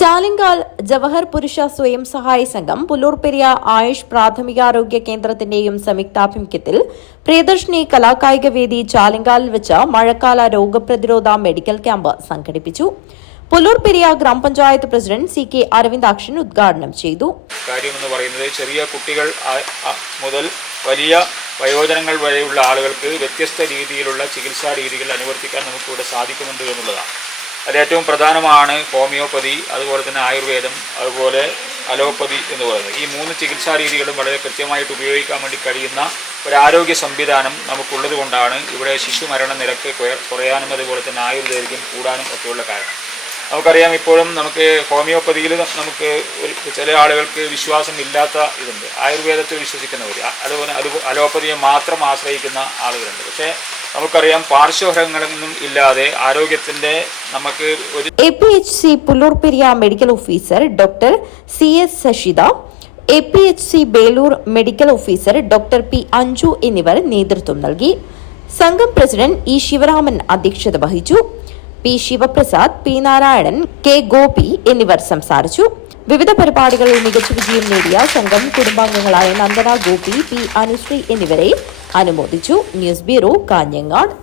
ചാലിങ്കാൽ ജവഹർ പുരുഷ സ്വയം സഹായ സംഘം പുല്ലൂർപെരിയ ആയുഷ് പ്രാഥമികാരോഗ്യ കേന്ദ്രത്തിന്റെയും സംയുക്താഭിമുഖ്യത്തിൽ പ്രിയദർശിനി കലാകായിക വേദി ചാലിങ്കാലിൽ വെച്ച് മഴക്കാല രോഗപ്രതിരോധ മെഡിക്കൽ ക്യാമ്പ് സംഘടിപ്പിച്ചു. പുല്ലൂർപെരിയ ഗ്രാമപഞ്ചായത്ത് പ്രസിഡന്റ് സി കെ അരവിന്ദാക്ഷൻ ഉദ്ഘാടനം ചെയ്തു. കാര്യമെന്ന് പറയുന്നത് ചെറിയ കുട്ടികൾ മുതൽ വലിയ വയോജനങ്ങൾ വരെയുള്ള ആളുകൾക്ക് വ്യത്യസ്ത രീതിയിലുള്ള ചികിത്സാ രീതികൾ അനുവർത്തിക്കാൻ നമുക്കിവിടെ സാധിക്കുന്നുണ്ട് എന്നുള്ളതാണ്. അതിൽ ഏറ്റവും പ്രധാനമാണ് ഹോമിയോപ്പതി അതുപോലെ തന്നെ ആയുർവേദം അതുപോലെ അലോപ്പതി എന്ന് പറയുന്നത്. ഈ മൂന്ന് ചികിത്സാ രീതികളും വളരെ കൃത്യമായിട്ട് ഉപയോഗിക്കാൻ വേണ്ടി കഴിയുന്ന ഒരു ആരോഗ്യ സംവിധാനം നമുക്കുള്ളത് കൊണ്ടാണ് ഇവിടെ ശിശുമരണ നിരക്ക് കുറയ- കുറയാനും അതുപോലെ തന്നെ ആയുർദൈർഘ്യം കൂടാനും ഒക്കെയുള്ള കാരണം. നമുക്കറിയാം ഇപ്പോഴും നമുക്ക് ഹോമിയോപ്പതിയിൽ നമുക്ക് ഒരു ചില ആളുകൾക്ക് വിശ്വാസം ഇല്ലാത്ത ഇതുണ്ട്. ആയുർവേദത്തിൽ വിശ്വസിക്കുന്നവർ അതുപോലെ അത് അലോപ്പതിയെ മാത്രം ആശ്രയിക്കുന്ന ആളുകളുണ്ട്. പക്ഷേ നമുക്കറിയാം പാർശ്വഫലങ്ങളൊന്നും ഇല്ലാതെ ആരോഗ്യത്തിന്റെ നമുക്ക് ഒരു A P H C Pullurperiya medical officer doctor C S Sasitha A P H C Belur medical officer doctor P Anju എന്നിവർ നേതൃത്വം നൽകി. സംഘം പ്രസിഡന്റ് ഇ ശിവരാമൻ അധ്യക്ഷത വഹിച്ചു. P Sivaprasad P Narayanan K Gopi എന്നിവർ സംസാരിച്ചു. വിവിധ പരിപാടികളിൽ മികച്ച വിജയം നേടിയ സംഘം കുടുംബാംഗങ്ങളായ നന്ദന ഗോപി പി അനുശ്രീ എന്നിവരെ അനുമോദിച്ചു. News bureau Kanhangad.